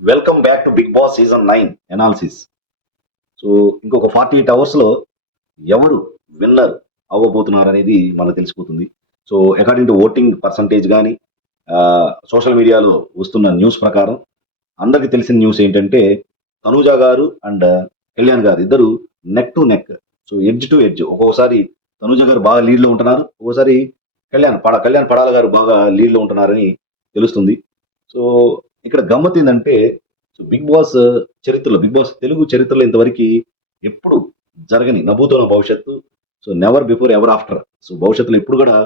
Welcome back to Big Boss season nine analysis so ఇంకొక forty eight అవర్స్లో ఎవరు winner అవ్వబోతున్నారు అనేది మనకు తెలిసిపోతుంది. So according to voting percentage కానీ సోషల్ మీడియాలో వస్తున్న న్యూస్ ప్రకారం అందరికీ తెలిసిన న్యూస్ ఏంటంటే తనూజ గారు అండ్ కళ్యాణ్ గారు ఇద్దరు neck to neck so edge to edge ఒక్కొక్కసారి తనూజ గారు బాగా లీడ్లో ఉంటున్నారు ఒక్కోసారి కళ్యాణ్ పడ కళ్యాణ్ పడాల గారు బాగా లీడ్లో ఉంటున్నారని తెలుస్తుంది. సో ఇక్కడ గమ్మత్ ఏంటంటే సో బిగ్ బాస్ చరిత్రలో బిగ్ బాస్ తెలుగు చరిత్రలో ఇంతవరకు ఎప్పుడు జరగని నభూతోన భవిష్యత్తు so never before ever after so భవిష్యత్తులో ఎప్పుడు కూడా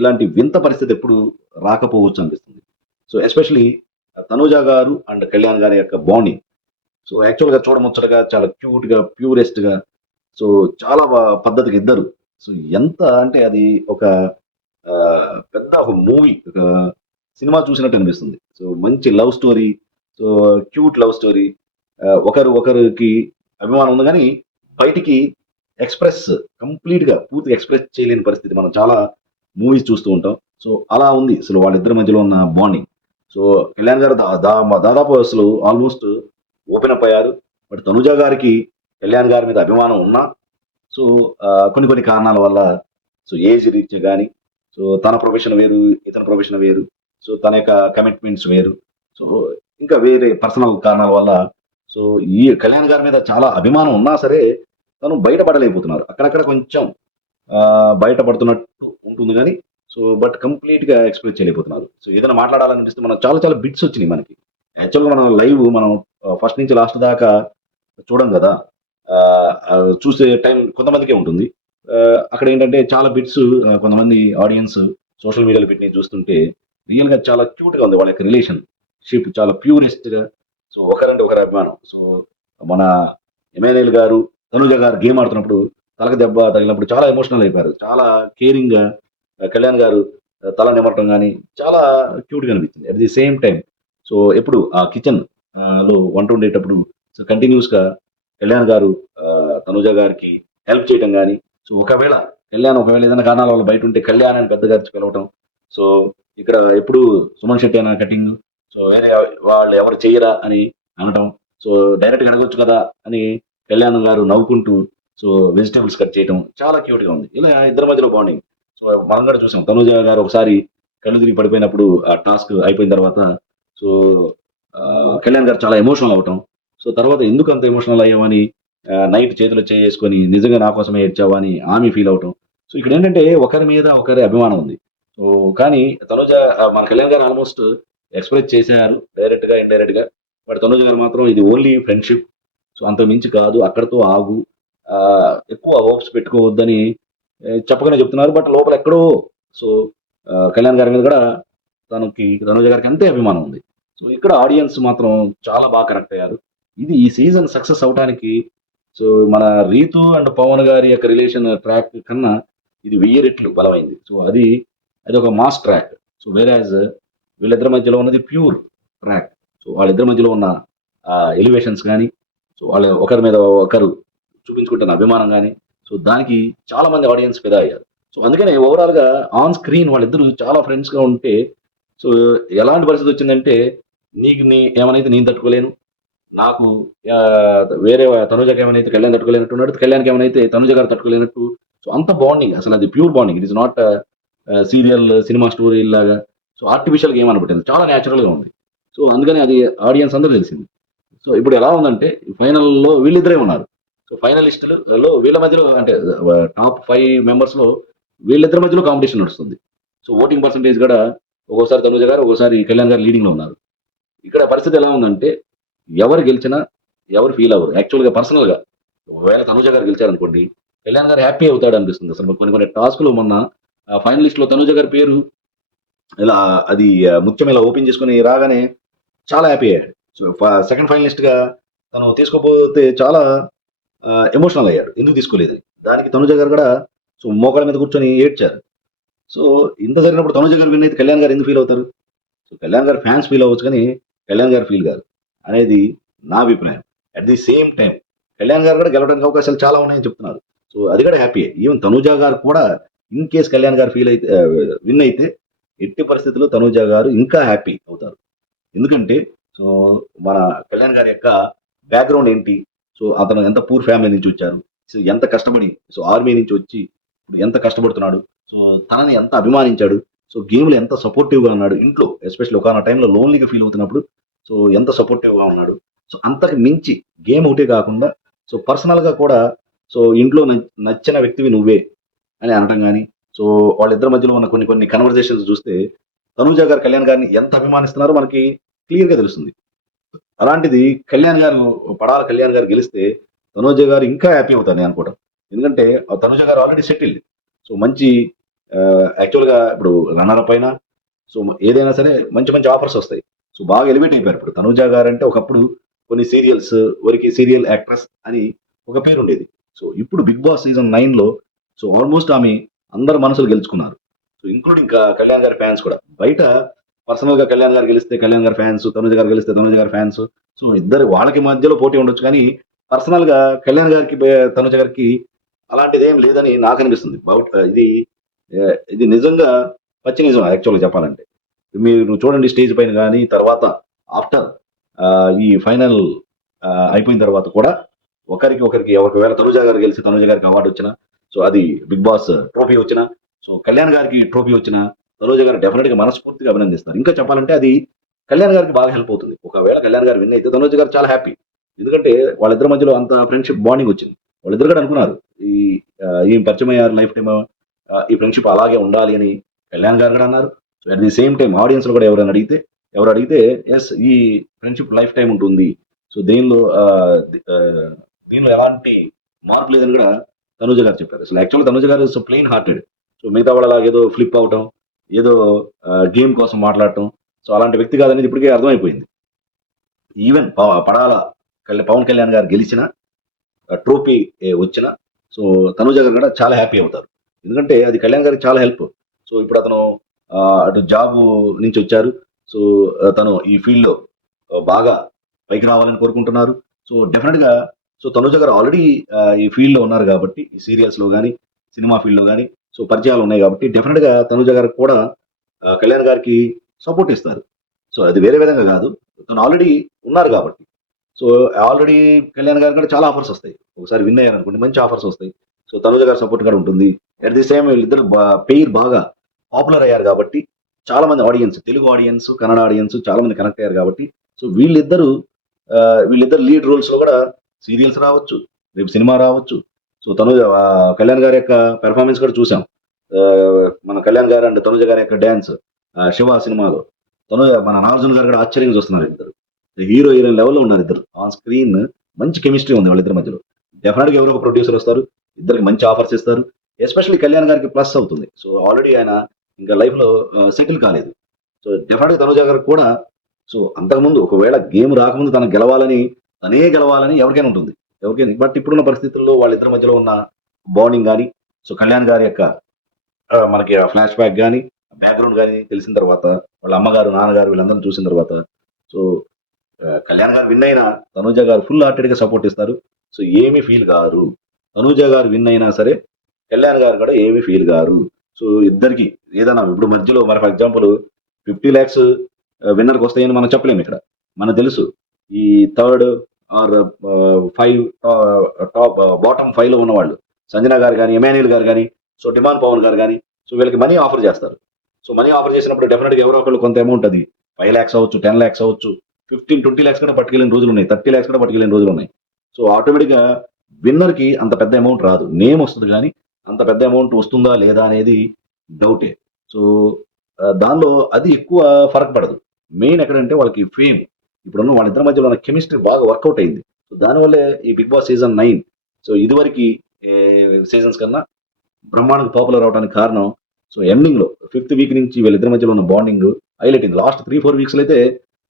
ఇలాంటి వింత పరిస్థితి ఎప్పుడు రాకపోవచ్చు అనిపిస్తుంది. సో ఎస్పెషలీ తనూజ గారు అండ్ కళ్యాణ్ గారి యొక్క బాండింగ్ సో యాక్చువల్గా చూడముచ్చటగా చాలా క్యూట్గా ప్యూరెస్ట్గా సో చాలా పద్ధతికి పద్ధతిగా ఇద్దరు. సో ఎంత అంటే అది ఒక పెద్ద ఒక మూవీ ఒక సినిమా చూసినట్టు అనిపిస్తుంది. సో మంచి love story so cute love story ఒకరు ఒకరికి అభిమానం ఉంది కానీ బయటికి ఎక్స్ప్రెస్ కంప్లీట్గా పూర్తి పూర్తిగా ఎక్స్ప్రెస్ చేయలేని పరిస్థితి. మనం చాలా మూవీస్ చూస్తూ ఉంటాం. సో అలా ఉంది. అసలు వాళ్ళిద్దరి మధ్యలో ఉన్న బాండింగ్. సో కళ్యాణ్ గారు దాదాపు అసలు ఆల్మోస్ట్ ఓపెన్ అప్ అయ్యారు. బట్ తనుజా గారికి కళ్యాణ్ గారి మీద అభిమానం ఉన్నా సో కొన్ని కొన్ని కారణాల వల్ల సో ఏజ్ రీత్యా కానీ సో తన ప్రొఫెషన్ వేరు ఇతని ప్రొఫెషన్ వేరు సో తన యొక్క కమిట్మెంట్స్ వేరు. సో ఇంకా వేరే పర్సనల్ కారణాల వల్ల సో ఈ కళ్యాణ్ గారి మీద చాలా అభిమానం ఉన్నా సరే తను బయటపడలేకపోతున్నారు. అక్కడక్కడ కొంచెం బయటపడుతున్నట్టు ఉంటుంది కానీ సో బట్ కంప్లీట్గా ఎక్స్ప్రెస్ చేయలేకపోతున్నారు. సో ఏదైనా మాట్లాడాలనిపిస్తే మనం చాలా చాలా బిట్స్ వచ్చినాయి మనకి. యాక్చువల్గా మనం లైవ్ మనం ఫస్ట్ నుంచి లాస్ట్ దాకా చూడం కదా చూసే టైం కొంతమందికే ఉంటుంది. అక్కడ ఏంటంటే చాలా బిట్స్ కొంతమంది ఆడియన్స్ సోషల్ మీడియాలో పెట్టి చూస్తుంటే రియల్గా చాలా క్యూట్గా ఉంది వాళ్ళ యొక్క రిలేషన్ షిప్ చాలా ప్యూరిస్ట్గా సో ఒకరంటే ఒకరి అభిమానం. సో మన ఎమ్మెల్యేలు గారు తనుజ గారు గేమ్ ఆడుతున్నప్పుడు తలకు దెబ్బ తగిలినప్పుడు చాలా ఎమోషనల్ అయిపోయారు. చాలా కేరింగ్గా కళ్యాణ్ గారు తల నిమరటం కానీ చాలా క్యూట్గా అనిపించింది. At the same time so ఎప్పుడు ఆ కిచెన్లో వంట ఉండేటప్పుడు సో కంటిన్యూస్గా కళ్యాణ్ గారు తనుజ గారికి హెల్ప్ చేయడం కానీ సో ఒకవేళ కళ్యాణ్ ఒకవేళ ఏదైనా కారణాల వల్ల బయట ఉంటే కళ్యాణ్ అని పెద్దగా పిలవటం సో ఇక్కడ ఎప్పుడు సుమన్ శెట్టి అయినా కటింగ్ సో వేరే వాళ్ళు ఎవరు చేయరా అని అనటం. సో డైరెక్ట్గా అడగొచ్చు కదా అని కళ్యాణ్ గారు నవ్వుకుంటూ సో వెజిటేబుల్స్ కట్ చేయటం చాలా క్యూట్గా ఉంది. ఇలా ఇద్దరి మధ్యలో బాండింగ్ సో మనం కూడా చూసాం. తనుజ గారు ఒకసారి కళ్ళు తిరిగి పడిపోయినప్పుడు ఆ టాస్క్ అయిపోయిన తర్వాత సో కళ్యాణ్ గారు చాలా ఎమోషనల్ అవటం. సో తర్వాత ఎందుకు అంత ఎమోషనల్ అయ్యామని నైట్ చేతులు చేసుకొని నిజంగా నా కోసమే ఏడ్చావా అని ఆమె ఫీల్ అవటం. సో ఇక్కడ ఏంటంటే ఒకరి మీద ఒకరి అభిమానం ఉంది. కానీ తనుజ మన కళ్యాణ్ గారు ఆల్మోస్ట్ ఎక్స్ప్రెస్ చేశారు డైరెక్ట్గా ఇండైరెక్ట్గా బట్ తనుజ గారు మాత్రం ఇది ఓన్లీ ఫ్రెండ్షిప్ సో అంత మించి కాదు అక్కడతో ఆగు. ఎక్కువ హోప్స్ పెట్టుకోవద్దని చెప్పగానే చెప్తున్నారు బట్ లోపల ఎక్కడో సో కళ్యాణ్ గారి మీద కూడా తనకి తనుజ గారికి అంతే అభిమానం ఉంది. సో ఇక్కడ ఆడియన్స్ మాత్రం చాలా బాగా కనెక్ట్ అయ్యారు. ఇది ఈ సీజన్ సక్సెస్ అవడానికి సో మన రీతు అండ్ పవన్ గారి యొక్క రిలేషన్ ట్రాక్ కన్నా ఇది వెయ్యి రెట్లు బలమైంది. సో అది అది ఒక మాస్ ట్రాక్. సో వేరాజ్ వీళ్ళిద్దరి మధ్యలో ఉన్నది ప్యూర్ ట్రాక్. సో వాళ్ళిద్దరి మధ్యలో ఉన్న ఎలివేషన్స్ కానీ సో వాళ్ళ ఒకరి మీద ఒకరు చూపించుకుంటున్న అభిమానం కానీ సో దానికి చాలా మంది ఆడియన్స్ ఫిదా అయ్యారు. సో అందుకనే ఓవరాల్గా ఆన్ స్క్రీన్ వాళ్ళిద్దరు చాలా ఫ్రెండ్స్గా ఉంటే సో ఎలాంటి పరిస్థితి వచ్చిందంటే నీకు నీ ఏమైనా నేను తట్టుకోలేను నాకు వేరే తనుజకి ఏమైనా కళ్యాణ్ తట్టుకోలేనట్టు ఉన్నాడు కళ్యాణ్కి ఏమైనా తనుజ గారు తట్టుకోలేనట్టు సో అంత బాండింగ్ అసలు అది pure bonding it is not serial cinema story లాగా. సో ఆర్టిఫిషియల్ గేమ్ అనబట్టింది చాలా న్యాచురల్గా ఉంది. సో అందుకని అది ఆడియన్స్ అందరూ తెలిసింది. సో ఇప్పుడు ఎలా ఉందంటే ఫైనల్లో వీళ్ళిద్దరే ఉన్నారు. సో ఫైనలిస్టులలో వీళ్ళ మధ్యలో అంటే టాప్ ఫైవ్ మెంబర్స్లో వీళ్ళిద్దరి మధ్యలో కాంపిటీషన్ నడుస్తుంది. సో ఓటింగ్ పర్సంటేజ్ కూడా ఒక్కోసారి తనుజ గారు ఒక్కోసారి కళ్యాణ్ గారు లీడింగ్లో ఉన్నారు. ఇక్కడ పరిస్థితి ఎలా ఉందంటే ఎవరు గెలిచినా ఎవరు ఫీల్ అవ్వరు. యాక్చువల్గా పర్సనల్గా ఒకవేళ తనుజ గారు గెలిచారనుకోండి కళ్యాణ్ గారు హ్యాపీ అవుతాడు అనిపిస్తుంది. అసలు కొన్ని కొన్ని టాస్క్లు మొన్న ఫైనలిస్ట్లో తనుజ గారి పేరు ఇలా అది ముత్యం ఇలా ఓపెన్ చేసుకుని రాగానే చాలా హ్యాపీ అయ్యాడు. సో సెకండ్ ఫైనలిస్ట్గా తను తీసుకోపోతే చాలా ఎమోషనల్ అయ్యాడు. ఎందుకు తీసుకోలేదు? దానికి తనుజ గారు కూడా సో మోకాళ్ళ మీద కూర్చొని ఏడ్చారు. సో ఇంత జరిగినప్పుడు తనుజ గారు విన్నైతే అయితే కళ్యాణ్ గారు ఎందుకు ఫీల్ అవుతారు? సో కళ్యాణ్ గారు ఫ్యాన్స్ ఫీల్ అవ్వచ్చు కానీ కళ్యాణ్ గారు ఫీల్ కాదు. అనేది నా అభిప్రాయం. At the same time Kalyan గారు కూడా గెలవడానికి అవకాశాలు చాలా ఉన్నాయని చెప్తున్నారు. సో అది కూడా హ్యాపీ ఈవెన్ తనుజా గారు కూడా ఇన్ కేస్ కళ్యాణ్ గారు ఫీల్ అయితే విన్ అయితే ఎట్టి పరిస్థితుల్లో తనూజ గారు ఇంకా హ్యాపీ అవుతారు. ఎందుకంటే సో మన కళ్యాణ్ గారి యొక్క బ్యాక్గ్రౌండ్ ఏంటి? సో అతను ఎంత పూర్ ఫ్యామిలీ నుంచి వచ్చారు? సో ఎంత కష్టపడి సో ఆర్మీ నుంచి వచ్చి ఎంత కష్టపడుతున్నాడు? సో తనని ఎంత అభిమానించాడు? సో గేమ్లో ఎంత సపోర్టివ్గా ఉన్నాడు? ఇంట్లో ఎస్పెషల్లీ ఒక టైంలో లోన్లీగా ఫీల్ అవుతున్నప్పుడు సో ఎంత సపోర్టివ్గా గా ఉన్నాడు? సో అంతకు మించి గేమ్ ఒకటే కాకుండా సో పర్సనల్గా గా కూడా సో ఇంట్లో నచ్చిన వ్యక్తివి నువ్వే. అని అనడం కానీ సో వాళ్ళిద్దరి మధ్యలో ఉన్న కొన్ని కొన్ని కన్వర్జేషన్స్ చూస్తే తనూజ గారు కళ్యాణ్ గారిని ఎంత అభిమానిస్తున్నారో మనకి క్లియర్గా తెలుస్తుంది. అలాంటిది కళ్యాణ్ గారు పడాల కళ్యాణ్ గారు గెలిస్తే తనూజ గారు ఇంకా హ్యాపీ అవుతారు నేను అనుకోవడం ఎందుకంటే ఆ తనూజ గారు ఆల్రెడీ సెటిల్డ్ సో మంచి యాక్చువల్గా ఇప్పుడు రన్నర్ పైన సో ఏదైనా సరే మంచి మంచి ఆఫర్స్ వస్తాయి. సో బాగా ఎలివేట్ అయిపోయారు ఇప్పుడు. తనూజ గారు అంటే ఒకప్పుడు కొన్ని సీరియల్స్ వరకు సీరియల్ యాక్ట్రెస్ అని ఒక పేరు ఉండేది. సో ఇప్పుడు బిగ్ బాస్ సీజన్ నైన్లో సో ఆల్మోస్ట్ ఆమె అందరు మనసులు గెలుచుకున్నారు. సో ఇంక్లూడింగ్ కళ్యాణ్ గారి ఫ్యాన్స్ కూడా. బయట పర్సనల్గా కళ్యాణ్ గారు గెలిస్తే కళ్యాణ్ గారి ఫ్యాన్స్ తనుజ గారు గెలిస్తే తనుజ గారి ఫ్యాన్స్ సో ఇద్దరు వాళ్ళకి మధ్యలో పోటీ ఉండొచ్చు. కానీ పర్సనల్గా కళ్యాణ్ గారికి తనుజ గారికి అలాంటిది ఏం లేదని నాకు అనిపిస్తుంది. బట్ ఇది ఇది నిజంగా పచ్చి నిజం యాక్చువల్గా చెప్పాలంటే. మీరు చూడండి స్టేజ్ పైన కానీ తర్వాత ఆఫ్టర్ ఈ ఫైనల్ అయిపోయిన తర్వాత కూడా ఒకరికి ఒకరికి ఒకవేళ తనుజ గారు గెలిచి తనుజ గారికి అవార్డు వచ్చినా సో అది బిగ్ బాస్ ట్రోఫీ వచ్చిన సో కళ్యాణ్ గారికి ట్రోఫీ వచ్చిన సరోజ గారు డెఫినెట్గా మనస్ఫూర్తిగా అభినందిస్తారు. ఇంకా చెప్పాలంటే అది కళ్యాణ్ గారికి బాగా హెల్ప్ అవుతుంది. ఒకవేళ కళ్యాణ్ గారు విన్ అయితే తనోజ్ గారు చాలా హ్యాపీ ఎందుకంటే వాళ్ళిద్దరి మధ్యలో అంత ఫ్రెండ్షిప్ బాండింగ్ వచ్చింది. వాళ్ళిద్దరు కూడా అనుకున్నారు ఈ ఈ పరిచయం అయ్యారు లైఫ్ టైమ్ ఈ ఫ్రెండ్షిప్ అలాగే ఉండాలి అని కళ్యాణ్ గారు కూడా అన్నారు. So at the same time audience కూడా ఎవరైనా అడిగితే ఎవరు అడిగితే ఎస్ ఈ ఫ్రెండ్షిప్ లైఫ్ టైం ఉంటుంది. సో దీనిలో దీనిలో ఎలాంటి మార్పు లేదని కూడా తనుజ గారు చెప్పారు. అసలు యాక్చువల్గా తనుజ గారు సో ప్లెయిన్ హార్టెడ్ సో మిగతా వాళ్ళ ఏదో ఫ్లిప్ అవటం ఏదో గేమ్ కోసం మాట్లాడటం సో అలాంటి వ్యక్తి కాదనేది ఇప్పటికే అర్థమైపోయింది. ఈవెన్ పడాల కళ్యాణ్ పవన్ కళ్యాణ్ గారు గెలిచిన ట్రోఫీ వచ్చిన సో తనుజ గారు కూడా చాలా హ్యాపీ అవుతారు. ఎందుకంటే అది కళ్యాణ్ గారికి చాలా హెల్ప్ సో ఇప్పుడు అతను అటు జాబ్ నుంచి వచ్చారు. సో తను ఈ ఫీల్డ్లో బాగా పైకి రావాలని కోరుకుంటున్నారు. సో డెఫినెట్గా సో తనుజ గారు ఆల్రెడీ ఈ ఫీల్డ్లో ఉన్నారు కాబట్టి ఈ సీరియల్స్లో కానీ సినిమా ఫీల్డ్లో కానీ సో పరిచయాలు ఉన్నాయి కాబట్టి డెఫినెట్గా తనుజ గారు కూడా కళ్యాణ్ గారికి సపోర్ట్ ఇస్తారు. సో అది వేరే విధంగా కాదు. తను ఆల్రెడీ ఉన్నారు కాబట్టి. సో ఆల్రెడీ కళ్యాణ్ గారికి కూడా చాలా ఆఫర్స్ వస్తాయి. ఒకసారి విన్ అయ్యారు అనుకోండి మంచి ఆఫర్స్ వస్తాయి. సో తనుజ గారి సపోర్ట్ కూడా ఉంటుంది. అట్ ది సేమ్ వీళ్ళిద్దరు పెయిర్ బాగా పాపులర్ అయ్యారు కాబట్టి చాలా మంది audience Telugu audience Kannada audience చాలా మంది కనెక్ట్ అయ్యారు కాబట్టి సో వీళ్ళిద్దరు వీళ్ళిద్దరు లీడ్ రోల్స్లో కూడా సీరియల్స్ రావచ్చు రేపు సినిమా రావచ్చు. సో తనుజ కళ్యాణ్ గారి యొక్క పెర్ఫార్మెన్స్ కూడా చూసాం మన కళ్యాణ్ గారు అండ్ తనుజ గారి యొక్క డ్యాన్స్ శివ సినిమాలో. తనుజ మన నాగార్జున గారు కూడా ఆశ్చర్యంగా చూస్తున్నారు ఇద్దరు. హీరో హీరోయిన్ లెవెల్లో ఉన్నారు ఇద్దరు. ఆన్ స్క్రీన్ మంచి కెమిస్ట్రీ ఉంది వాళ్ళిద్దరి మధ్యలో. డెఫినెట్గా ఎవరో ఒక ప్రొడ్యూసర్ వస్తారు. ఇద్దరికి మంచి ఆఫర్స్ ఇస్తారు. ఎస్పెషల్లీ కళ్యాణ్ గారికి ప్లస్ అవుతుంది. సో ఆల్రెడీ ఆయన ఇంకా లైఫ్లో సెటిల్ కాలేదు. సో డెఫినెట్గా తనుజ గారు కూడా సో అంతకుముందు ఒకవేళ గేమ్ రాకముందు తను గెలవాలని తనే గెలవాలని ఎవరికైనా ఉంటుంది. ఎవరికైనా బట్ ఇప్పుడున్న పరిస్థితుల్లో వాళ్ళిద్దరి మధ్యలో ఉన్న బాండింగ్ కానీ సో కళ్యాణ్ గారి యొక్క మనకి ఫ్లాష్ బ్యాక్ కానీ బ్యాక్గ్రౌండ్ కానీ తెలిసిన తర్వాత వాళ్ళ అమ్మగారు నాన్నగారు వీళ్ళందరూ చూసిన తర్వాత సో కళ్యాణ్ గారు విన్ అయినా తనూజ గారు ఫుల్ హార్టెడ్గా సపోర్ట్ ఇస్తారు. సో ఏమీ ఫీల్ గారు తనూజ గారు విన్ అయినా సరే కళ్యాణ్ గారు కూడా ఏమీ ఫీల్ గారు సో ఇద్దరికి ఏదైనా ఇప్పుడు మధ్యలో మరి ఫర్ ఎగ్జాంపుల్ ఫిఫ్టీ ల్యాక్స్ విన్నర్కి వస్తాయని మనం చెప్పలేము ఇక్కడ. మనకు తెలుసు. ఈ third or five top bottom ఫైవ్లో ఉన్నవాళ్ళు. సంజన గారు కానీ ఎమాన్యుల్ గారు కానీ సో డిమాండ్ పవన్ గారు కానీ సో వీళ్ళకి మనీ ఆఫర్ చేస్తారు. సో మనీ ఆఫర్ చేసినప్పుడు డెఫినెట్గా ఎవరో ఒకళ్ళు కొంత అమౌంట్ అది. ఫైవ్ ల్యాక్స్ అవ్వచ్చు టెన్ ల్యాక్స్ అవ్వచ్చు ఫిఫ్టీన్ ట్వంటీ ల్యాక్స్ కూడా పట్టుకెళ్ళిన రోజులు ఉన్నాయి. థర్టీ ల్యాక్స్ కూడా పట్టుకెళ్ళిన రోజులు ఉన్నాయి. సో ఆటోమేటిక్గా విన్నర్కి అంత పెద్ద అమౌంట్ రాదు. నేమ్ వస్తుంది కానీ అంత పెద్ద అమౌంట్ వస్తుందా లేదా అనేది డౌటే సో దానిలో అది ఎక్కువ ఫరక్ పడదు. మెయిన్ ఎక్కడంటే వాళ్ళకి ఫేమ్ ఇప్పుడున్న వాళ్ళిద్దరి మధ్యలో ఉన్న కెమిస్ట్రీ బాగా వర్కౌట్ అయింది. సో దానివల్లే ఈ Big Boss season nine so ఇదివరకు సీజన్స్ కన్నా బ్రహ్మాండంగా పాపులర్ అవడానికి కారణం సో ఎండింగ్లో ఫిఫ్త్ వీక్ నుంచి వీళ్ళిద్దరి మధ్యలో ఉన్న బాండింగ్ హైలైట్ అయింది. లాస్ట్ త్రీ ఫోర్ వీక్స్ అయితే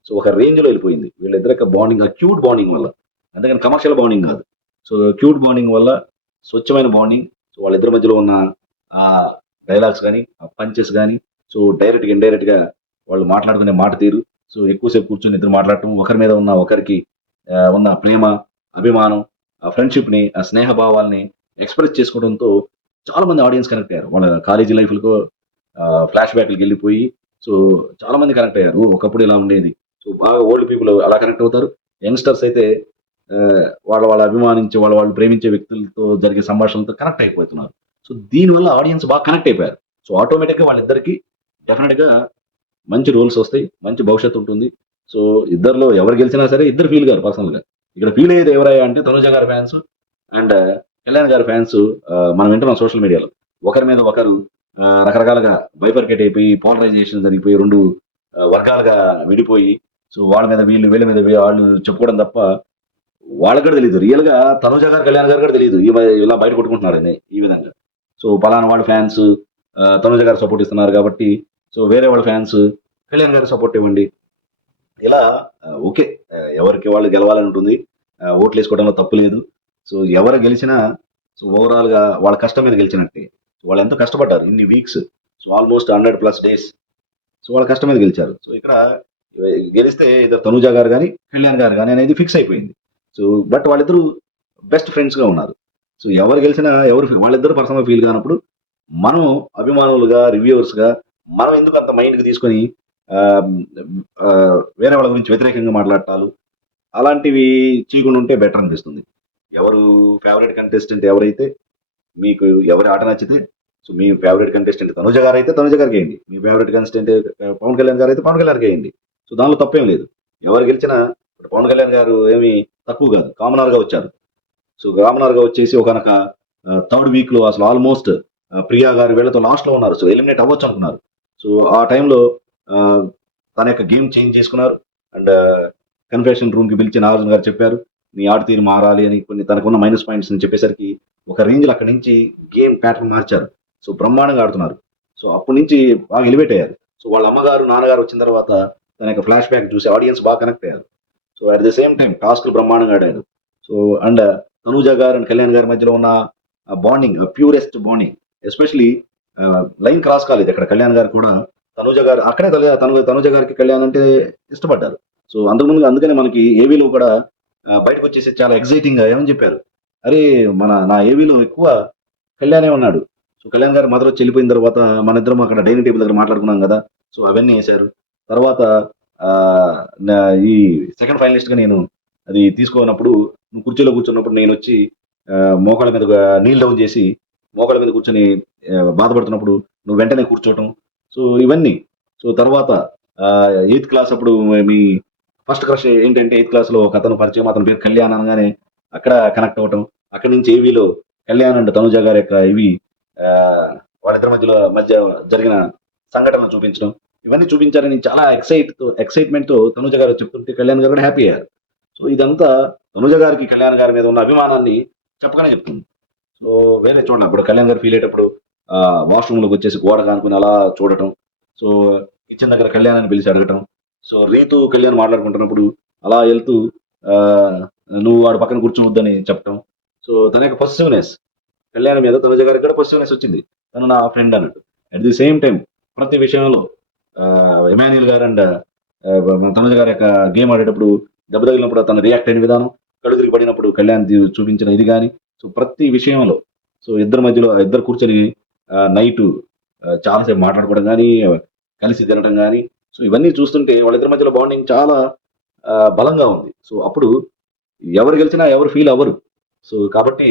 సో ఒక రేంజ్లో వెళ్ళిపోయింది. వీళ్ళిద్దరి యొక్క బాండింగ్ క్యూట్ బాండింగ్ వల్ల. అందుకని కమర్షియల్ బాండింగ్ కాదు. సో క్యూట్ బాండింగ్ వల్ల స్వచ్ఛమైన బాండింగ్ సో వాళ్ళిద్దరి మధ్యలో ఉన్న ఆ డైలాగ్స్ కానీ ఆ పంచెస్ కానీ సో డైరెక్ట్గా ఇండైరెక్ట్గా వాళ్ళు మాట్లాడుకునే మాట తీరు సో ఎక్కువసేపు కూర్చొని ఇద్దరు మాట్లాడటం ఒకరి మీద ఉన్న ఒకరికి ఉన్న ప్రేమ అభిమానం ఆ ఫ్రెండ్షిప్ని ఆ స్నేహ భావాల్ని ఎక్స్ప్రెస్ చేసుకోవడంతో చాలా మంది ఆడియన్స్ కనెక్ట్ అయ్యారు. వాళ్ళ కాలేజీ లైఫ్లకు ఫ్లాష్ బ్యాక్లకు వెళ్ళిపోయి సో చాలా మంది కనెక్ట్ అయ్యారు. ఒకప్పుడు ఇలా ఉండేది. సో బాగా ఓల్డ్ పీపుల్ అలా కనెక్ట్ అవుతారు. యంగ్స్టర్స్ అయితే వాళ్ళ వాళ్ళ అభిమానించే వాళ్ళ వాళ్ళు ప్రేమించే వ్యక్తులతో జరిగే సంభాషణలతో కనెక్ట్ అయిపోతున్నారు. సో దీనివల్ల ఆడియన్స్ బాగా కనెక్ట్ అయిపోయారు. సో ఆటోమేటిక్గా వాళ్ళిద్దరికి డెఫినెట్గా మంచి రోల్స్ వస్తాయి మంచి భవిష్యత్తు ఉంటుంది. సో ఇద్దరిలో ఎవరు గెలిచినా సరే ఇద్దరు ఫీల్ గారు పర్సనల్గా ఇక్కడ ఫీల్ అయ్యేది ఎవరయ్యా అంటే తనుజ గారి ఫ్యాన్స్ అండ్ uh, కళ్యాణ్ గారి ఫ్యాన్స్ uh, మనం వింటున్నాం సోషల్ మీడియాలో ఒకరి మీద ఒకరు రకరకాలుగా బైపర్కెట్ అయిపోయి పోలరైజేషన్ జరిగిపోయి రెండు వర్గాలుగా విడిపోయి సో వాళ్ళ మీద వీళ్ళు వీళ్ళ మీద వాళ్ళు చెప్పుకోవడం తప్ప వాళ్ళకి కూడా తెలియదు రియల్గా తనుజ గారు కళ్యాణ్ గారు కూడా తెలియదు ఇలా బయట కొట్టుకుంటున్నారు ఈ విధంగా. సో పలానా వాళ్ళ ఫ్యాన్స్ తనుజ గారు సపోర్ట్ ఇస్తున్నారు కాబట్టి సో వేరే వాళ్ళ ఫ్యాన్స్ కళ్యాణ్ గారు సపోర్ట్ ఇవ్వండి. ఇలా ఓకే. ఎవరికి వాళ్ళు గెలవాలని ఉంటుంది. ఓట్లు వేసుకోవడంలో తప్పు లేదు. సో ఎవరు గెలిచినా సో ఓవరాల్గా వాళ్ళ కష్టం మీద గెలిచినట్టే. సో వాళ్ళు ఎంతో కష్టపడ్డారు ఇన్ని weeks so almost hundred plus days so వాళ్ళ కష్టం మీద గెలిచారు. సో ఇక్కడ గెలిస్తే ఇద్దరు తనుజా గారు కానీ కళ్యాణ్ గారు కానీ అనేది ఫిక్స్ అయిపోయింది. సో బట్ వాళ్ళిద్దరూ బెస్ట్ ఫ్రెండ్స్గా ఉన్నారు. సో ఎవరు గెలిచినా ఎవరు వాళ్ళిద్దరు పర్సనల్ ఫీల్ కానప్పుడు మనం అభిమానులుగా రివ్యూవర్స్గా మనం ఎందుకు అంత మైండ్కి తీసుకొని వేరే వాళ్ళ గురించి వ్యతిరేకంగా మాట్లాడటాలు అలాంటివి చేయకుండా ఉంటే బెటర్ అనిపిస్తుంది. ఎవరు ఫేవరెట్ కంటెస్టెంట్ ఎవరైతే మీకు ఎవరి ఆట నచ్చితే సో మీ ఫేవరెట్ కంటెస్టెంట్ తనుజ గారు అయితే తనుజ గారికి వేయండి. మీ ఫేవరెట్ కంటెస్టెంట్ పవన్ కళ్యాణ్ గారు అయితే పవన్ కళ్యాణ్ వేయండి. సో దానిలో తప్పేం లేదు. ఎవరు గెలిచినా పవన్ కళ్యాణ్ గారు ఏమి తక్కువ కాదు. కామనర్గా వచ్చారు. సో కామనర్గా వచ్చేసి ఒకనొక థర్డ్ వీక్లో అసలు ఆల్మోస్ట్ ప్రియా గారు వీళ్ళతో లాస్ట్లో ఉన్నారు. సో ఎలిమినేట్ అవ్వచ్చు అనుకున్నారు. సో ఆ టైంలో తన యొక్క గేమ్ చేంజ్ చేసుకున్నారు. అండ్ కన్ఫెషన్ రూమ్కి పిలిచి నాగార్జున గారు చెప్పారు నీ ఆట తీరు మారాలి అని కొన్ని తనకున్న మైనస్ పాయింట్స్ అని చెప్పేసరికి ఒక రేంజ్లో అక్కడి నుంచి గేమ్ ప్యాటర్న్ మార్చారు. సో బ్రహ్మాండంగా ఆడుతున్నారు. సో అప్పటి నుంచి బాగా ఎలివేట్ అయ్యారు. సో వాళ్ళ అమ్మగారు నాన్నగారు వచ్చిన తర్వాత తన యొక్క ఫ్లాష్ బ్యాక్ చూసి ఆడియన్స్ బాగా కనెక్ట్ అయ్యారు. So at the same time టాస్క్లు బ్రహ్మాండంగా ఆడారు. సో అండ్ తనూజ గారు అండ్ కళ్యాణ్ గారి మధ్యలో ఉన్న bonding purest bonding especially line cross కాలేదు. అక్కడ కళ్యాణ్ గారు కూడా తనుజ గారు అక్కడే తల- తను తనుజ గారికి కళ్యాణ్ అంటే ఇష్టపడ్డారు. సో అంతకుముందు అందుకనే మనకి ఏవీలో కూడా బయటకు వచ్చేసి చాలా ఎగ్జైటింగ్గా ఏమని చెప్పారు? అరే మన నా ఏవీలో ఎక్కువ కళ్యాణే ఉన్నాడు. సో కళ్యాణ్ గారు మదర్ చెల్లిపోయిన వెళ్ళిపోయిన తర్వాత మన ఇద్దరం అక్కడ డైనింగ్ టేబుల్ దగ్గర మాట్లాడుకున్నాం కదా. సో అవన్నీ వేశారు. తర్వాత ఈ సెకండ్ ఫైనలిస్ట్గా నేను అది తీసుకోనప్పుడు నువ్వు కుర్చీలో కూర్చున్నప్పుడు నేను వచ్చి మోకాళ్ళ మీద నీల్ డౌన్ చేసి మోకాళ్ళ మీద కూర్చొని బాధపడుతున్నప్పుడు నువ్వు వెంటనే కూర్చోవటం. సో ఇవన్నీ. సో తర్వాత ఎయిత్ క్లాస్ అప్పుడు మీ ఫస్ట్ క్రష్ ఏంటంటే ఎయిత్ క్లాస్లో ఒక అతను పరిచయం అతని పేరు కళ్యాణ్ అనగానే అక్కడ కనెక్ట్ అవ్వటం. అక్కడి నుంచి ఏవీలో కళ్యాణ్ అండ్ తనుజ గారి యొక్క ఇవి ఆ, వాళ్ళిద్దరి మధ్యలో మధ్య జరిగిన సంఘటనలు చూపించడం. ఇవన్నీ చూపించారని చాలా ఎక్సైట్ ఎక్సైట్మెంట్తో తనుజ గారు చెప్తుంటే కళ్యాణ్ గారు కూడా హ్యాపీ అయ్యారు. సో ఇదంతా తనుజ గారికి కళ్యాణ్ గారి మీద ఉన్న అభిమానాన్ని చెప్పగానే చెప్తుంది. సో వేరే చూడండి అప్పుడు కళ్యాణ్ గారు ఫీల్ అయ్యేటప్పుడు వాష్రూమ్లోకి వచ్చేసి గోడ కానుకుని అలా చూడటం. సో కిచెన్ దగ్గర కళ్యాణ్ అని పిలిచి అడగటం. సో రీతు కళ్యాణ్ మాట్లాడుకుంటున్నప్పుడు అలా వెళ్తూ నువ్వు వాడు పక్కన కూర్చోవద్దని చెప్పటం. సో తన యొక్క పొసిటివ్నెస్ కళ్యాణ్ మీద తనుజ గారికి కూడా పొసిటివ్నెస్ వచ్చింది. తను నా ఫ్రెండ్ అన్నట్టు. అట్ ది సేమ్ టైం ప్రతి విషయంలో ఎమాన్యుల్ గారు అండ్ తనుజ గారి యొక్క గేమ్ ఆడేటప్పుడు దెబ్బ తగిలినప్పుడు తను రియాక్ట్ అయిన విధానం కడుగురికి పడినప్పుడు కళ్యాణ్ చూపించిన ఇది కానీ సో ప్రతి విషయంలో సో ఇద్దరి మధ్యలో ఇద్దరు కూర్చొని నైట్ చాలాసేపు మాట్లాడుకోవడం కానీ కలిసి తినడం కానీ సో ఇవన్నీ చూస్తుంటే వాళ్ళిద్దరి మధ్యలో బాండింగ్ చాలా బలంగా ఉంది. సో అప్పుడు ఎవరు గెలిచినా ఎవరు ఫీల్ అవ్వరు. సో కాబట్టి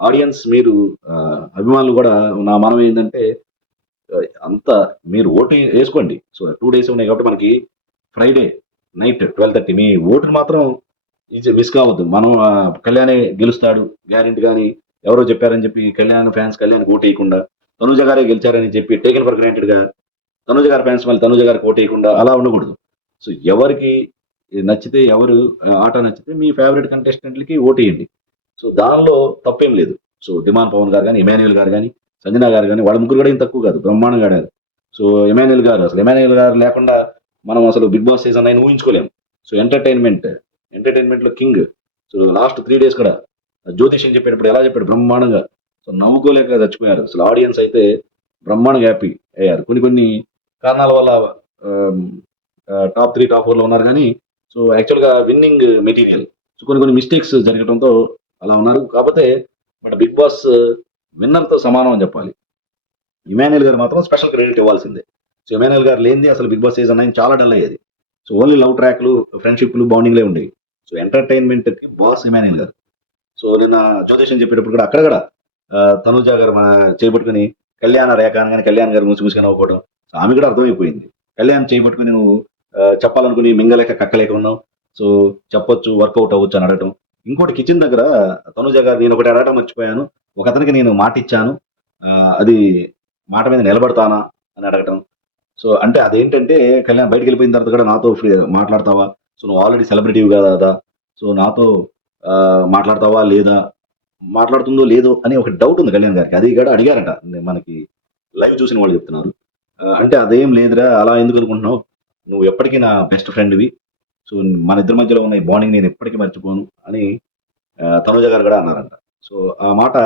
ఆడియన్స్ మీరు అభిమానులు కూడా నా మనం ఏంటంటే అంత మీరు ఓటు వేసుకోండి. సో టూ డేస్ ఉన్నాయి కాబట్టి మనకి ఫ్రైడే నైట్ ట్వెల్వ్ థర్టీ మీ ఓటును మాత్రం ఇది మిస్ కావద్దు. మనం కళ్యాణే గెలుస్తాడు గ్యారెంటీ కానీ ఎవరో చెప్పారని చెప్పి కళ్యాణ్ ఫ్యాన్స్ కళ్యాణ్ ఓటు వేయకుండా తనుజ గారే గెలిచారని చెప్పి టేకెన్ ఫర్ గ్రాంటెడ్గా తనుజ గారి ఫ్యాన్స్ మళ్ళీ తనుజ గారికి ఓటు వేయకుండా అలా ఉండకూడదు. సో ఎవరికి నచ్చితే ఎవరు ఆట నచ్చితే మీ ఫేవరెట్ కంటెస్టెంట్లకి ఓటు వేయండి. సో దానిలో తప్పేం లేదు. సో డిమాన్ పవన్ గారు కానీ ఎమాన్యుల్ గారు కానీ సంజనా గారు కానీ వాళ్ళ ముగ్గురు కూడా ఏం తక్కువ కాదు బ్రహ్మాండంగా ఆడారు. సో ఎమాన్యుల్ గారు అసలు ఎమాన్యుల్ గారు లేకుండా మనం అసలు బిగ్ బాస్ సీజన్ అయిన ఊహించుకోలేము. సో ఎంటర్టైన్మెంట్ ఎంటర్టైన్మెంట్లో కింగ్. సో లాస్ట్ త్రీ డేస్ కూడా జ్యోతిష్యం చెప్పేటప్పుడు ఎలా చెప్పాడు? బ్రహ్మాండంగా. సో నవ్వుకోలేక చచ్చిపోయారు. అసలు ఆడియన్స్ అయితే బ్రహ్మాండంగా హ్యాపీ అయ్యారు. కొన్ని కొన్ని కారణాల వల్ల టాప్ త్రీ టాప్ ఫోర్లో ఉన్నారు కానీ సో యాక్చువల్గా విన్నింగ్ మెటీరియల్. సో కొన్ని కొన్ని మిస్టేక్స్ జరగడంతో అలా ఉన్నారు. కాకపోతే బట్ బిగ్ బాస్ విన్నర్తో సమానం అని చెప్పాలి. ఇమాన్యుల్ గారు మాత్రం స్పెషల్ క్రెడిట్ ఇవ్వాల్సిందే. సో ఇమాన్యుల్ గారు లేనిది అసలు బిగ్ బాస్ సీజన్ నైన్ చాలా డల్ అయ్యేది. సో ఓన్లీ లవ్ ట్రాక్లు ఫ్రెండ్షిప్లు బౌండింగ్లే ఉండేవి. సో ఎంటర్టైన్మెంట్కి బాస్ ఇమానియల్ గారు. సో నిన్న జ్యోతిషం చెప్పేటప్పుడు కూడా అక్కడ కూడా తనుజా తనుజ గారు మన చేపట్టుకుని కళ్యాణ రేఖ అనగానే కళ్యాణ్ గారు మూసి మూసుకొని అవ్వకపోవడం సో ఆమె కూడా అర్థమైపోయింది. కళ్యాణ్ చేపట్టుకుని నువ్వు చెప్పాలనుకుని మింగలేక కక్కలేక ఉన్నావు. సో చెప్పొచ్చు వర్కౌట్ అవ్వచ్చు అని అడగటం. ఇంకోటి కిచెన్ దగ్గర తనుజ గారు నేను ఒకటి అడగటం మర్చిపోయాను. ఒక అతనికి నేను మాట ఇచ్చాను. అది మాట మీద నిలబడతానా అని అడగటం. సో అంటే అదేంటంటే కళ్యాణ్ బయటకు వెళ్ళిపోయిన తర్వాత కూడా నాతో ఫ్రీ మాట్లాడతావా? సో నువ్వు ఆల్రెడీ సెలబ్రిటీవ్ కదా సో నాతో మాట్లాడతావా లేదా? మాట్లాడుతుందో లేదో అని ఒక డౌట్ ఉంది కళ్యాణ్ గారికి. అది కూడా అడిగారట. మనకి లైవ్ చూసిన వాళ్ళు చెప్తున్నారు. అంటే అదేం లేదురా అలా ఎందుకు అనుకుంటున్నావు? నువ్వు ఎప్పటికీ నా బెస్ట్ ఫ్రెండ్వి సో మన ఇద్దరి మధ్యలో ఉన్న ఈ బాండింగ్ నేను ఎప్పటికీ మర్చిపోను అని ఆ, తనుజ గారు కూడా అన్నారంట. సో ఆ మాట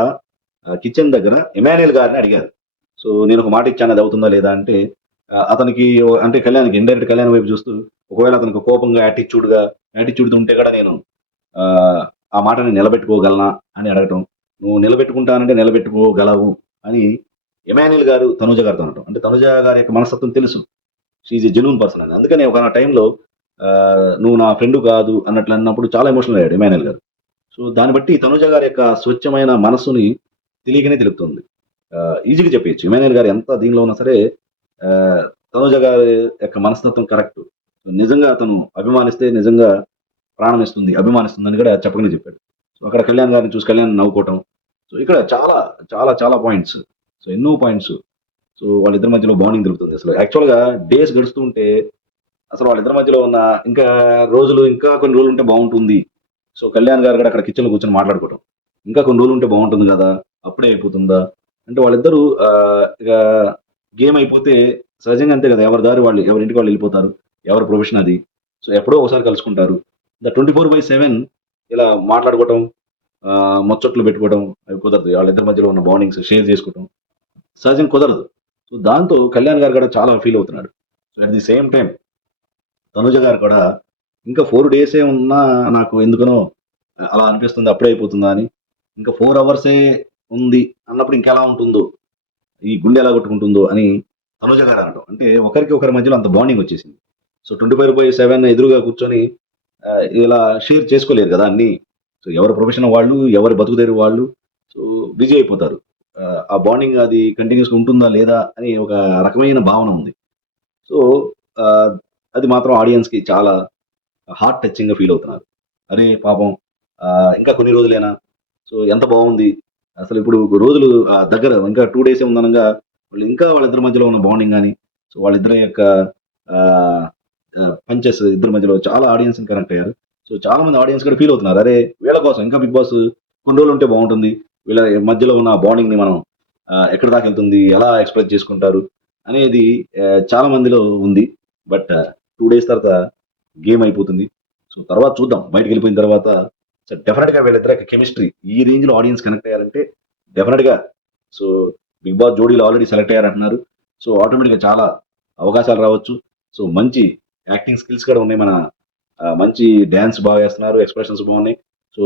కిచెన్ దగ్గర ఎమాన్యుల్ గారిని అడిగారు. సో నేను ఒక మాట ఇచ్చాను అది అవుతుందా లేదా అంటే అతనికి అంటే కళ్యాణ్కి ఇండైరెక్ట్ కళ్యాణ్ వైపు చూస్తూ ఒకవేళ అతనికి కోపంగా యాటిట్యూడ్గా యాటిట్యూడ్ ఉంటే కూడా నేను ఆ, మాటని నిలబెట్టుకోగలనా అని అడగటం. నువ్వు నిలబెట్టుకుంటానంటే నిలబెట్టుకోగలవు అని ఎమాన్యుల్ గారు తనుజ గారితో అనటం. అంటే తనుజ గారి యొక్క మనస్తత్వం తెలుసు. షీఈ్ ఎ జెన్యున్ పర్సన్ అని. అందుకని ఒక టైంలో నువ్వు నా ఫ్రెండ్ కాదు అన్నట్లు అన్నప్పుడు చాలా ఎమోషనల్ అయ్యాడు ఎమాన్యుల్ గారు. సో దాన్ని బట్టి తనుజ గారి యొక్క స్వచ్ఛమైన మనస్సుని తెలియకనే తెలుపుతుంది. ఈజీగా చెప్పేయచ్చు. ఎమాన్యుల్ గారు ఎంత దీనిలో ఉన్నా సరే తనుజ గారి యొక్క మనస్తత్వం కరెక్ట్. నిజంగా అతను అభిమానిస్తే నిజంగా ప్రాణం ఇస్తుంది అని కూడా చెప్పకనే చెప్పాడు. సో అక్కడ కళ్యాణ్ గారిని చూసి కళ్యాణ్ నవ్వుకోవటం. సో ఇక్కడ చాలా చాలా చాలా పాయింట్స్ సో ఎన్నో పాయింట్స్ సో వాళ్ళిద్దరి మధ్యలో బాండింగ్ దొరుకుతుంది అసలు. యాక్చువల్గా డేస్ గడుస్తుంటే అసలు వాళ్ళిద్దరి మధ్యలో ఉన్న ఇంకా రోజులు ఇంకా కొన్ని రోజులు ఉంటే బాగుంటుంది. సో కళ్యాణ్ గారు కూడా అక్కడ కిచెన్లో కూర్చొని మాట్లాడుకోవటం. ఇంకా కొన్ని రోజులు ఉంటే బాగుంటుంది కదా అప్పుడే అయిపోతుందా? అంటే వాళ్ళిద్దరూ ఇక గేమ్ అయిపోతే సహజంగా అంతే కదా ఎవరి దారి వాళ్ళు ఎవరింటికి వాళ్ళు వెళ్ళిపోతారు ఎవరి ప్రొఫెషన్ అది. సో ఎప్పుడో ఒకసారి కలుసుకుంటారు. The twenty four by seven ఇలా మాట్లాడుకోవటం ముచ్చట్లు పెట్టుకోవడం అవి కుదరదు. వాళ్ళిద్దరి మధ్యలో ఉన్న బాండింగ్స్ షేర్ చేసుకోవటం సహజంగా కుదరదు. సో దాంతో కళ్యాణ్ గారు కూడా చాలా ఫీల్ అవుతున్నాడు. So at the same time Tanuja గారు కూడా ఇంకా ఫోర్ డేసే ఉన్నా నాకు ఎందుకనో అలా అనిపిస్తుంది అప్పుడే అయిపోతుందా అని. ఇంకా ఫోర్ అవర్సే ఉంది అన్నప్పుడు ఇంకెలా ఉంటుందో ఈ గుండె ఎలా కొట్టుకుంటుందో అని తనుజ గారు అనడం అంటే ఒకరికి ఒకరి మధ్యలో అంత బాండింగ్ వచ్చేసింది. So twenty five by seven ఎదురుగా కూర్చొని ఇలా షేర్ చేసుకోలేరు కదా అన్ని. సో ఎవరి ప్రొఫెషన్ వాళ్ళు ఎవరి బతుకుదేరు వాళ్ళు సో బిజీ అయిపోతారు. ఆ, బాండింగ్ అది కంటిన్యూస్గా ఉంటుందా లేదా అని ఒక రకమైన భావన ఉంది. సో అది మాత్రం ఆడియన్స్కి చాలా హార్ట్ టచింగ్గా ఫీల్ అవుతున్నారు. అరే పాపం ఇంకా కొన్ని రోజులేనా? సో ఎంత బాగుంది? అసలు ఇప్పుడు రోజులు ఆ, దగ్గర ఇంకా టూ డేస్ ఉందనగా వాళ్ళు ఇంకా వాళ్ళిద్దరి మధ్యలో ఉన్న బాండింగ్ కానీ సో వాళ్ళిద్దరి యొక్క పంచెస్ ఇద్దరి మధ్యలో చాలా ఆడియన్స్ కనెక్ట్ అయ్యారు. సో చాలా మంది ఆడియన్స్ కూడా ఫీల్ అవుతున్నారు. అరే వీళ్ళ కోసం ఇంకా బిగ్ బాస్ కొన్ని రోజులు ఉంటే బాగుంటుంది. వీళ్ళ మధ్యలో ఉన్న బాండింగ్ని మనం ఎక్కడ ఎక్కడి దాకా వెళ్తుంది ఎలా ఎక్స్ప్రెస్ చేసుకుంటారు అనేది చాలా మందిలో ఉంది. బట్ టూ డేస్ తర్వాత గేమ్ అయిపోతుంది. సో తర్వాత చూద్దాం. బయటకు వెళ్ళిపోయిన తర్వాత సో డెఫినెట్గా వీళ్ళిద్దరు కెమిస్ట్రీ ఈ రేంజ్లో ఆడియన్స్ కనెక్ట్ అయ్యారంటే డెఫినెట్గా సో బిగ్ బాస్ జోడీలో ఆల్రెడీ సెలెక్ట్ అయ్యారంటున్నారు సో ఆటోమేటిక్గా చాలా అవకాశాలు రావచ్చు. సో మంచి యాక్టింగ్ స్కిల్స్ కూడా ఉన్నాయి మన మంచి డ్యాన్స్ బాగా వేస్తున్నారు ఎక్స్ప్రెషన్స్ బాగున్నాయి. సో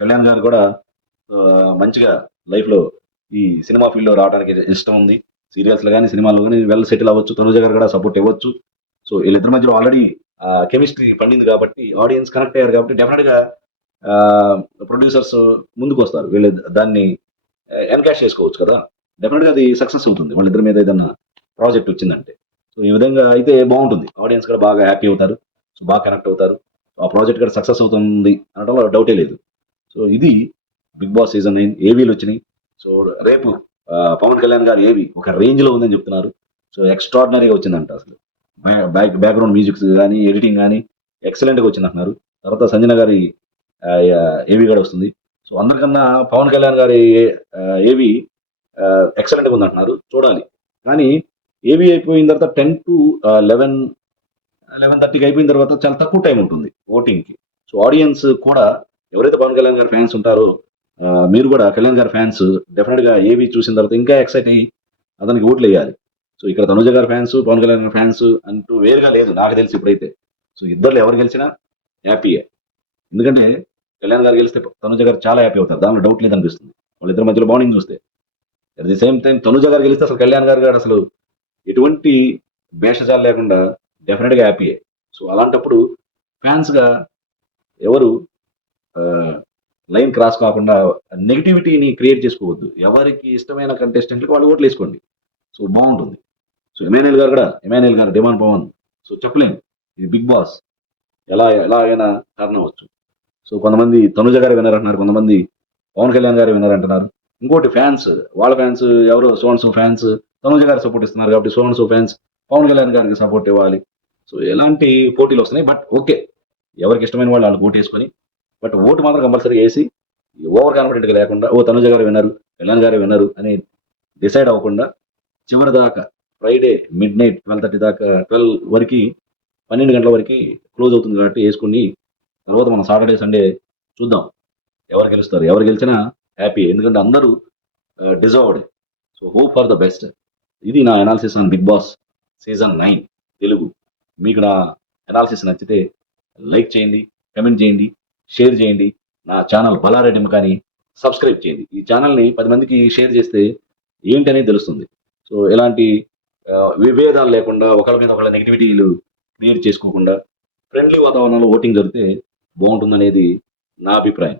కళ్యాణ్ గారు కూడా మంచిగా లైఫ్లో ఈ సినిమా ఫీల్డ్లో రావడానికి ఇష్టం ఉంది. సీరియల్స్లో కానీ సినిమాలో కానీ వెల్ సెటిల్ అవ్వచ్చు. తనుజ గారు కూడా సపోర్ట్ ఇవ్వచ్చు. సో వీళ్ళిద్దరి మధ్యలో ఆల్రెడీ కెమిస్ట్రీ పండింది కాబట్టి ఆడియన్స్ కనెక్ట్ అయ్యారు కాబట్టి డెఫినెట్గా ప్రొడ్యూసర్స్ ముందుకు వస్తారు వీళ్ళు దాన్ని ఎన్కాష్ చేసుకోవచ్చు కదా? డెఫినెట్గా అది సక్సెస్ అవుతుంది. వాళ్ళిద్దరి మీద ఏదైనా ప్రాజెక్ట్ వచ్చిందంటే. సో ఈ విధంగా అయితే బాగుంటుంది. ఆడియన్స్ కూడా బాగా హ్యాపీ అవుతారు. సో బాగా కనెక్ట్ అవుతారు. ఆ ప్రాజెక్ట్ కూడా సక్సెస్ అవుతుంది అనడంలో డౌటే లేదు. సో ఇది బిగ్ బాస్ సీజన్ నైన్ ఏవీలు వచ్చినాయి. సో రేపు పవన్ కళ్యాణ్ గారు ఏవి ఒక రేంజ్లో ఉందని చెప్తున్నారు. సో ఎక్స్ట్రాడినరీగా వచ్చిందంట అసలు. బ్యాక్ బ్యాక్గ్రౌండ్ మ్యూజిక్స్ కానీ ఎడిటింగ్ కానీ ఎక్సలెంట్గా వచ్చింది అంటున్నారు తర్వాత సంజన గారి ఏవి కూడా వస్తుంది. సో అందరికన్నా పవన్ కళ్యాణ్ గారి ఏవి ఎక్సలెంట్గా ఉంది అంటున్నారు చూడాలి. కానీ ఏవి అయిపోయిన తర్వాత టెన్ టు లెవెన్ లెవెన్ థర్టీకి అయిపోయిన తర్వాత చాలా తక్కువ టైం ఉంటుంది ఓటింగ్కి. సో ఆడియన్స్ కూడా ఎవరైతే పవన్ కళ్యాణ్ గారి ఫ్యాన్స్ ఉంటారో మీరు కూడా కళ్యాణ్ గారి ఫ్యాన్స్ డెఫినెట్గా ఏవి చూసిన తర్వాత ఇంకా ఎక్సైట్ అయ్యి అతనికి ఓట్లు వేయాలి. సో ఇక్కడ తనుజ గారి ఫ్యాన్స్ పవన్ కళ్యాణ్ గారి ఫ్యాన్స్ అంటూ వేరుగా లేదు నాకు తెలిసి ఇప్పుడైతే. సో ఇద్దరు ఎవరు గెలిచినా హ్యాపీయే. ఎందుకంటే కళ్యాణ్ గారు గెలిస్తే తనుజ గారు చాలా హ్యాపీ అవుతారు. దానిలో డౌట్ లేదు అనిపిస్తుంది వాళ్ళిద్దరి మధ్యలో బాండింగ్ చూస్తే. At the same time Tanuja గారు గెలిస్తే అసలు కళ్యాణ్ గారు గారు అసలు ఎటువంటి భేషజాలు లేకుండా డెఫినెట్గా హ్యాపీయే సో అలాంటప్పుడు ఫ్యాన్స్గా ఎవరు లైన్ క్రాస్ కాకుండా నెగిటివిటీని క్రియేట్ చేసుకోవద్దు. ఎవరికి ఇష్టమైన కంటెస్టెంట్కి వాళ్ళు ఓట్లు వేసుకోండి. సో బాగుంటుంది. సో ఎమాన్యుల్ గారు కూడా ఎమాన్యుల్ గారు డిమాండ్ పవన్ సో చెప్పలేము ఇది బిగ్ బాస్. ఎలా ఎలా అయినా కారణం అవ్వచ్చు. సో కొంతమంది తనుజ గారు వినర్ అంటున్నారు కొంతమంది పవన్ కళ్యాణ్ గారు విన్నర్ అంటున్నారు ఇంకోటి ఫ్యాన్స్ వాళ్ళ ఫ్యాన్స్ ఎవరు సోన్ సో ఫ్యాన్స్ తనుజ గారు సపోర్ట్ ఇస్తున్నారు కాబట్టి సోన్ సో ఫ్యాన్స్ పవన్ కళ్యాణ్ గారికి సపోర్ట్ ఇవ్వాలి. సో ఎలాంటి పోటీలు వస్తున్నాయి? బట్ ఓకే ఎవరికి ఇష్టమైన వాళ్ళు వాళ్ళు ఓటు వేసుకొని బట్ ఓటు మాత్రం కంపల్సరీ వేసి ఓవర్ కాన్ఫిడెంట్గా లేకుండా ఓ తనుజ గారు విన్నారు కళ్యాణ్ గారు విన్నారు అని డిసైడ్ అవ్వకుండా చివరి దాకా Friday midnight twelve thirty దాకా ట్వెల్వ్ వరకు పన్నెండు గంటల వరకు క్లోజ్ అవుతుంది కాబట్టి వేసుకుని తర్వాత మనం సాటర్డే సండే చూద్దాం. ఎవరు గెలుస్తారు ఎవరు గెలిచినా హ్యాపీ. ఎందుకంటే అందరూ deserved. So hope for the best. ఇది నా analysis on Bigg Boss season nine Telugu. మీకు నా అనాలిసిస్ నచ్చితే లైక్ చేయండి కమెంట్ చేయండి షేర్ చేయండి. నా ఛానల్ బలారెడ్డి కానీ సబ్స్క్రైబ్ చేయండి. ఈ ఛానల్ని పది మందికి షేర్ చేస్తే ఏంటనేది తెలుస్తుంది. సో ఎలాంటి విభేదాలు లేకుండా ఒకరి మీద ఒకళ్ళ నెగిటివిటీలు క్రియేట్ చేసుకోకుండా ఫ్రెండ్లీ వాతావరణంలో ఓటింగ్ జరిగితే బాగుంటుందనేది నా అభిప్రాయం.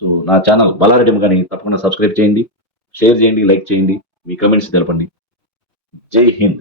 సో నా ఛానల్ బలారెడ్డి కానీ తప్పకుండా సబ్స్క్రైబ్ చేయండి షేర్ చేయండి లైక్ చేయండి మీ కమెంట్స్ తెలపండి. జై హింద్.